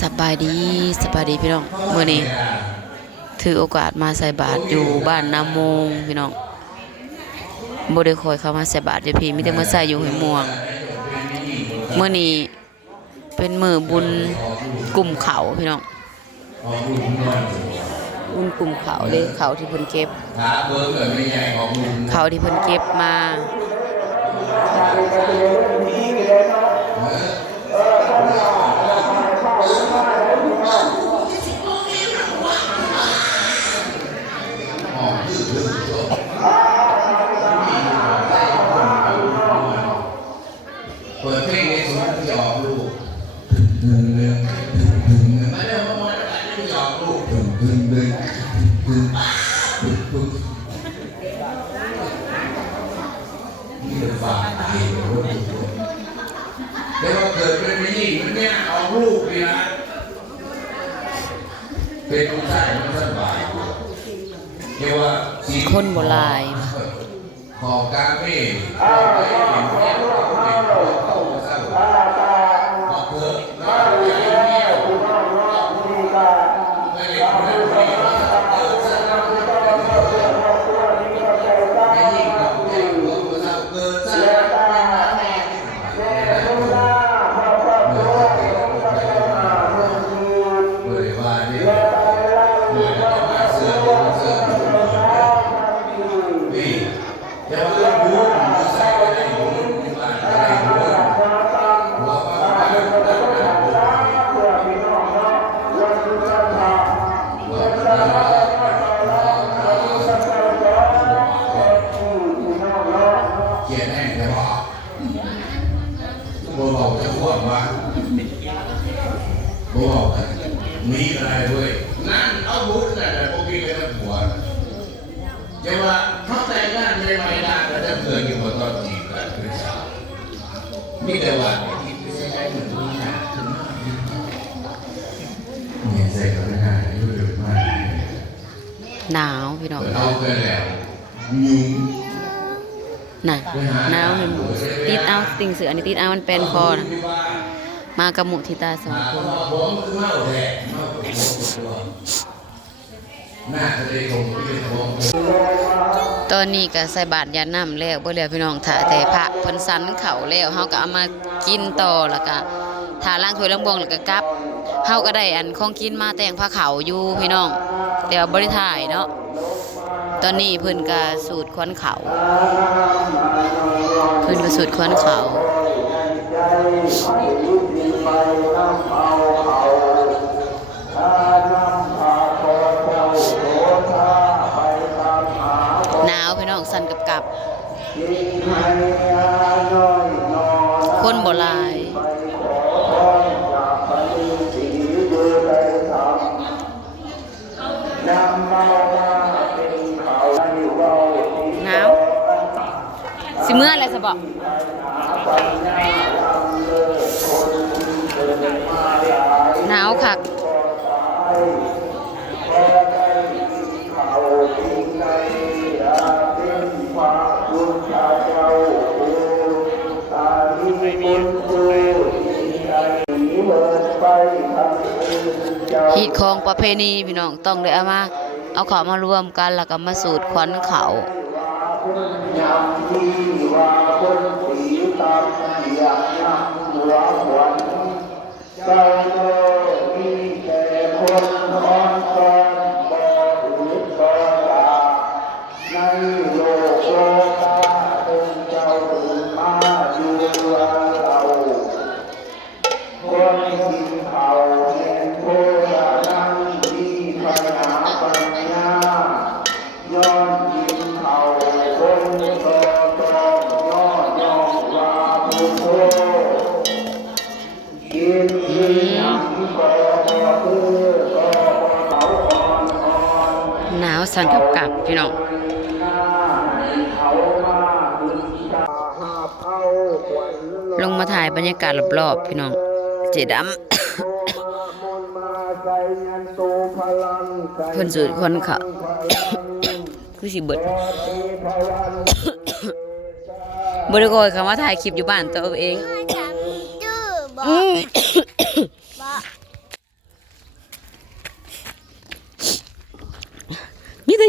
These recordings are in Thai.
สบายดีพี่น้องเมื่อนี้ถือโอกาสมาใส่บาตรอยู่บ้านนาโมงพี่น้องบ่ได้คอยเข้ามาใส่บาตรเดี๋ยวพี่มีแต่มาใส่อยู่ห้วยม่วงเมื่อนี้เป็นมื้อบุญกลุ่มเขาพี่น้องบุญกลุ่มเขาเด้เขาที่เพิ่นเก็บเขาที่เพิ่นเก็บมาเปิดเพลงในสวนที่ออกลูกไม่ได้มาวันไหนที่ออกลูกนี่เป็นฝากไอ้ลูกแต่ว่าเกิดเป็นไม่ยิ่งมันเนี่ยออกลูกนี่นะเป็นผู้ชายมันสบายเรียกว่าคนโบราณขอบกลางเมฆขอบไปเห็นแก้วเข้าเศร้าขอบเกิดแล้วใจเงี้ยวไม่ได้คนนั้นไม่ได้เกิดเศร้าไม่ยิ่งเราใจหัวเศร้าเกิดเศร้าเลยว่าเนี่ยเหมือนจะมาเสือนี่อย่าว่าบุญใส่ได้บุญที่บ้านได้บุญหัวว่าได้บุญได้บุญเขียนให้แต่ว่าบ่บอกจะพูดว่าบ่บอกมีอะไรด้วยนั่นเอาบุญนั่นแหละพวกพี่ไปทั้งหัวจะว่าเขาแต่งงานในไม่นานก็จะเกิดอยู่บนตอนจีบกันเป็นสาวมีแต่ว่าที่ไม่ใช่เหมือนที่หนาขึ้นเนี่ยใส่กับหน้าอายุเยอะมากหนาวพี่น้องเอาไปแล้วยุงน่ะหนาวนี่ติดเอาติ่งเสืออันนี้ติดเอามันเป็นคอนะมากับหมู่ทิตาสองคนตอนนี้ก็ใส่บาตรยาน้ำแล้วบ่แล้วพี่น้องถ้าแต่พระเพิ่นสันเขาแล้วเฮาก็เอามากินต่อแล้วก็ถ้าล้างถ้วยล้างบวงแล้วก็กลับเฮาก็ได้อันของกินมาแต่งผ้าขาวอยู่พี่น้องแต่ว่าบ่ได้ถ่ายเนาะตอนนี้เพิ่นก็สูตรควันเขาเพิ่นก็สูตรควันเขาหนาวพี่น้องสั่นกับคนโบราณหนาวสิเมื่ออะไรสบะหนาวคักฮีตของประเพณีพี่น้องต้องได้เอาเขามารวมกันแล้วก็มาสูตรควันเขาหนาวสั่นกับพี่น้องลงมาถ่ายบรรยากาศรอบๆพี่น้องเจดำ เพิ่นสูตรคนเขาคือสิเบิด บริโภคคำว่าถ่ายคลิปอยู่บ้านตัวเอง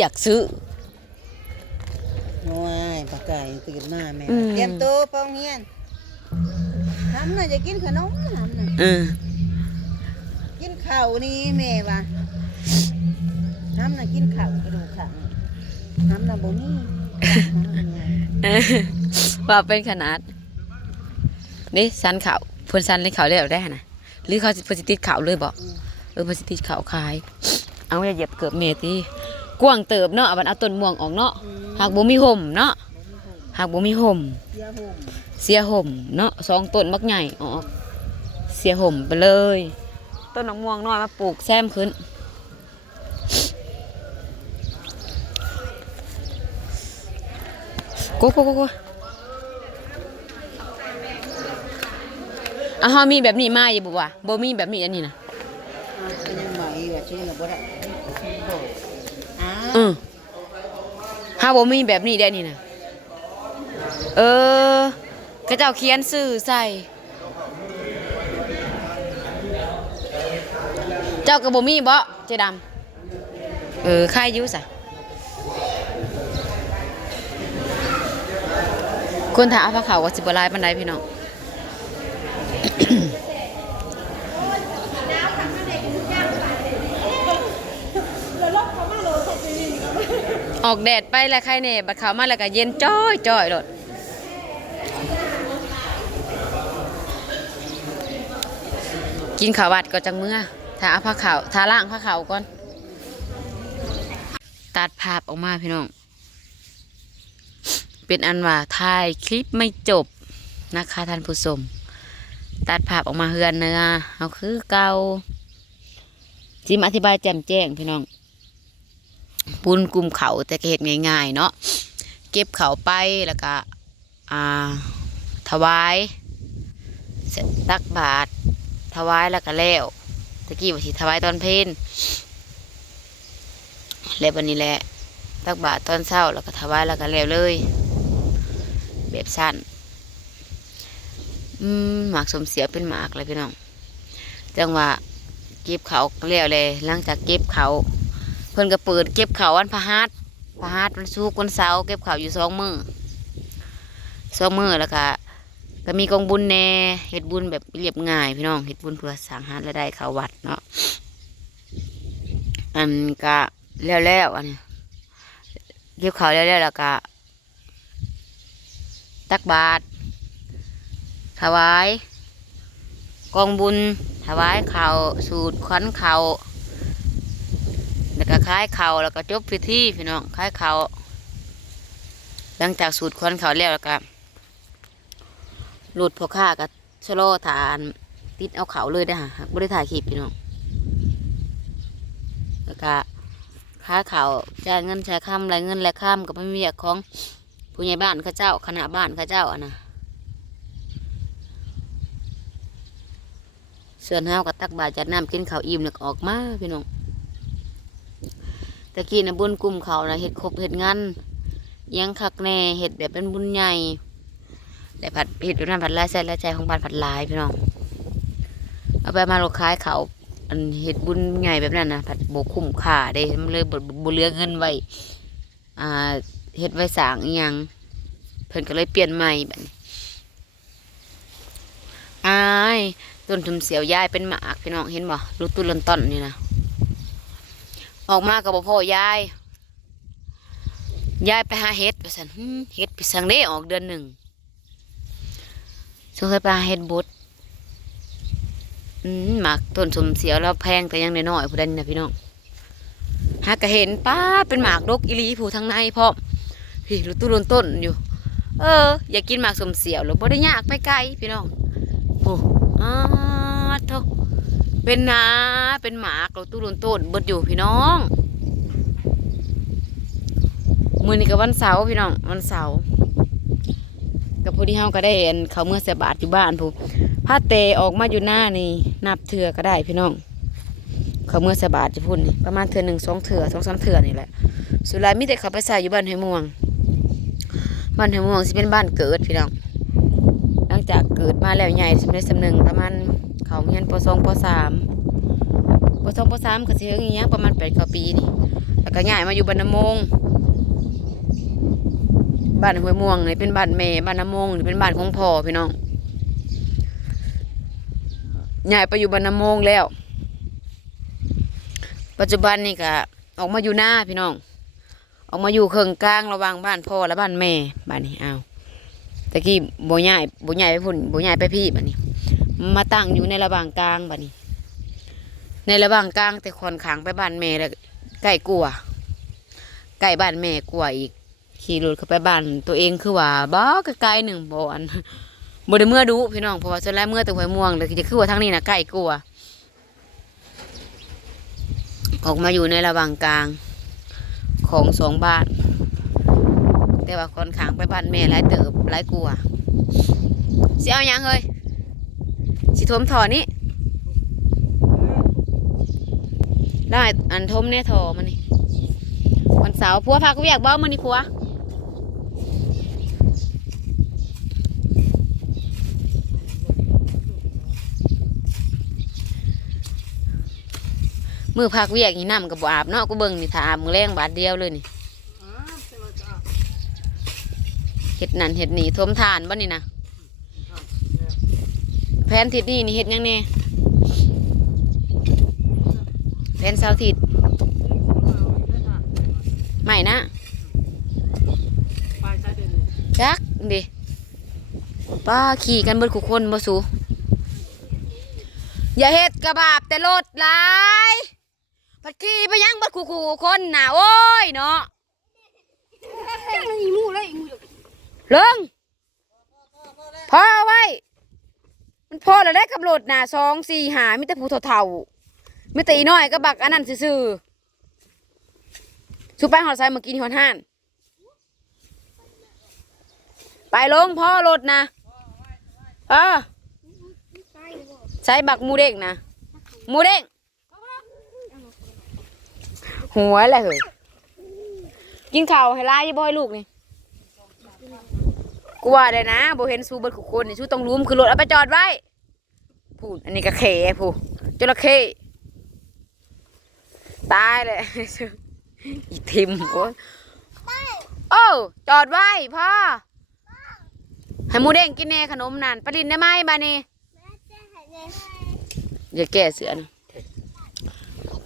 อยากซื้อ โอ้ยปากไก่ตื่นมาแม่ อืม เตรียมตัวปองเฮียนทำน่ะจะกินขนมทำน่ะ กินข้าวนี่แม่ว่าทำน่ะกินข้าวกระดูกขังทำน่ะบ่มี ว่าเป็นขนาดนี่สันเขาเพิ่นสันเลยเขาแล้วได้นะหรือเขาสิเพิ่นสิติดเขาเลยบ่เพิ่นสิติดเขาขาย เอาอย่าเหยียบเกือบเมตรีกว้างเติบเนาะบัดเอาต้นม่วงออกเนาะหากบ่มีห่มเนาะหากบ่มีห่ม เสียห่ม เสียห่มเนาะสองต้นมักใหญ่ออกเสียห่มไปเลยต้นมะม่วงน้อยมาปลูกแซมขึ้นกูอ่ะเฮามีแบบนี้มาอยู่บ่วะบ่มีแบบนี้อันนี้นะ เป็นยังไงว่าชื่อน่ะบ่ได้บ่อ้า อือเฮาบ่มีแบบนี้ได้นี่นะเขาเจ้าเขียนชื่อใส่เจ้าก็บ่มีบ่เจ๊ดำใครอยู่ซะคนถาพระเขาว่าสิบ่หลายปานใดพี่น้อง ออกแดดไปแล้วใครเนี่ยบัดเขามาแล้วก็เย็นจ้อยจ้อยโลดกินข้าววัดก็จังเมื่อถ้าเอาผ้าขาวทาล่างผ้าขาวก่อนตัดภาพออกมาพี่น้องเป็นอันว่าถ่ายคลิปไม่จบนะคะท่านผู้ชมตัดภาพออกมาเฮือนเนื้อเอาคือเก่าจิมอธิบายแจ่มแจ้งพี่น้องปุ้นกลุ่มเขาแต่ก็เห็ดง่ายๆเนาะเก็บเขาไปแล้วก็ถวายเสร็จตักบาตรถวายแล้วก็แล้วตะกี้ว่าสิถวายตอนเพลแล้ววันนี้แหละตักบาตรตอนเช้าแล้วก็ถวายแล้วก็แล้วเลยแบบสั้นหมากสมเสียเป็นหมากเลยพี่น้องจังว่าเก็บเขาแล้วเลยหลังจากเก็บเขาเพิ่นก็เปิดเก็บเขาวันพฤหัสวันศุกร์วันเสาร์เก็บเขาอยู่2 มื้อแล้วก็มีกองบุญแน่เฮ็ดบุญแบบเรียบง่ายพี่น้องเฮ็ดบุญเพื่อสร้างหารายได้เข้าวัดเนาะอันก็แล้วอันนี้เก็บเขาแล้วก็ตักบาตรถวายกองบุญถวายข้าวสูตรขวัญข้าวแล้วก็คล้ายเขาแล้วก็จบพิธีพี่น้องคล้ายเขาหลังจากสูตรควันเขาแล้วก็หลุดพอข้ากับชะโลฐานติดเอาเขาเลยได้ค่ะไม่ได้ถ่ายคลิปพี่น้องแล้วก็ค้าเขาจ่ายเงินใช้คำรายเงินรายคำกับไม่มีอยากของผู้ใหญ่บ้านข้าเจ้าคณะบ้านข้าเจ้าอ่ะนะเสือนห้าวกับตักบาตรจัดน้ำกินข้าวอิ่มแล้วออกมาพี่น้องตะกี้นะบุญกลุ่มเขานะเห็ดครบเห็ดงานยังคักแน่เห็ดแบบเป็นบุญใหญ่แต่ผัดเห็ดอยู่นั่นผัดลายใส่ลายใจของบ้านผัดลายพี่น้องเอาไปมาโลกค้ายเขาอันเห็ดบุญใหญ่แบบนั้นนะผัดโบคุ้มค่าเด้มันเลยบเหลือเงินไว้เห็ดไว้สร้างอีหยังเพิ่นก็เลยเปลี่ยนใหม่แบบนี้ต้นทุมเสียวยายเป็นหมากพี่น้องเห็นบ่รูตุลันต้นนี่นะออกมากับพ่อยายไปหาเห็ดไปสั่นเห็ดไปสั่งได้ออกเดือน1ช่วงเคยไปหาเห็ดบดหมากต้นสมเสียวแล้วแพงแต่ยังน้อยๆผู้ใดนี่นะพี่น้องหากะเห็นป้าเป็นหมากดกอีลีผู้ทางในพร้อมพี่รู้ตู้ลนต้นอยู่อยากกินหมากสมเสียวหรือบ่ได้ยากไปไกลพี่น้องโอ้โธ่เป็นหมากเราตู้ลนต้นเบิดอยู่พี่น้องมื้อนี้ก็วันเสาร์พี่น้องวันเสาร์กับพอดีเฮาก็ได้เขาเมื่อใส่บาตรอยู่บ้านผู้ผ้าเตออกมาอยู่หน้านี่นับเถื่อก็ได้พี่น้องเขาเมื่อใส่บาตรจะพูดนี่ประมาณเถื่อ1 2 เถื่อ2 3 เถื่อนี่แหละสุดท้ายมีแต่เขาไปใส่อยู่บ้านห้วยม่วงสิเป็นบ้านเกิดพี่น้องหลังจากเกิดมาแล้วใหญ่สำเร็จสำนึงประมาณเขาเรียนป .2 ป .3 ป .2 ป .3 ก็สิเฮ็ดอย่างเงี้ยประมาณ8 9 ปีนี่ แล้วก็ย้ายมาอยู่บ้านน้ำมงบ้านห้วยม่วงนี่เป็นบ้านแม่บ้านน้ำมงนี่เป็นบ้านของพ่อพี่น้องย้ายไปอยู่บ้านน้ำมงแล้ว ปัจจุบันนี่ก็ออกมาอยู่หน้าพี่น้องออกมาอยู่เครื่องกลางระหว่างบ้านพ่อและบ้านแม่บ้านนี้เอาตะกี้บ่ใหญ่ไปพุ่นบ่ใหญ่ไปพี่บ้านนี้มาตั้งอยู่ในระหว่างกลางบ้านนี้ในระหว่างกลางแต่ค่อนข้างไปบ้านแม่แล้วใกล้กลัวใกล้บ้านแม่กลัวอีกขี่รถเข้าไปบ้านตัวเองคือว่าบ้าไกลๆหนึ่งบ่อันบ่ได้เมื่อดูพี่น้องเพราะว่าส่วนแรกเมื่อแต่ห้วยม่วงเลยจะคือว่าทางนี้นะใกล้กลัวออกมาอยู่ในระหว่างกลางของสองบ้านแต่ว่าค่อนข้างไปบ้านแม่หลายเติบหลายกลัวสิเอายังเฮ้ยสิทมถอนี่ได้อันทมเนี่ยถอมันนี่วันเสาร์พัวพากูอยากบ้ามันนี่พัวมือพักเวียกนี่น้ำกับอาบเนาะกูเบิ่งนี่ถ้าอาบมือแรงบาทเดียวเลยนี่เห็ดนั่นเห็ดนี่ทมทานบ่นี่นะแผนทิศนี่นี่เห็ดยังแน่แผนเสาร์ทิศไม่นะจักดิป้าขี่กันเบิดขู่คนบ่สูอย่าเห็ดกระบาบแต่รถหลายพัดขี่ไปยังเบิดขู่คนน่ะโอ้ยเนาะเลิงพอไว้มันพอแล้วได้กับรถน่ะ2 4 5มิแต่ผู้เฒ่าๆมิแต่อีน้อยก็บักอันนั้นซื่อๆสุไปหอดไซเมื่อกี้ที่หอดห้านไปลงพ่อรถนะใช้บักมูเด้งนะมูเด้งหัวอะไรเหรอกินข้าวให้ลายยี่บ่อยลูกนี่กูว่าได้นะบ่เห็นสู้เบิดขุคนนี่สู้ต้องลุ้มคือรถเอาไปจอดไว้พูดอันนี้ก็เขพูดจระเข้ตายเลยอีทิมโอ้จอดไว้พ่อให้มูเด้งกินแน่ขนมนั่นปลินได้ไหมบานี่อย่าแก้เสือนะ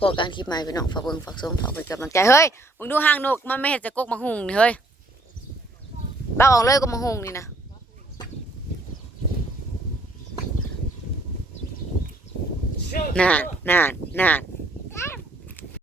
พวกการคลิปใหม่ไปน้องฝากเบิ่งฝากส้มฝากเป็นกำลังใจเฮ้ยมึงดูห่างนกมันไม่เห็นจะกกมาหุงนี่เฮ้ยบ้าออกเลยก็มาหุงนี่นะน่า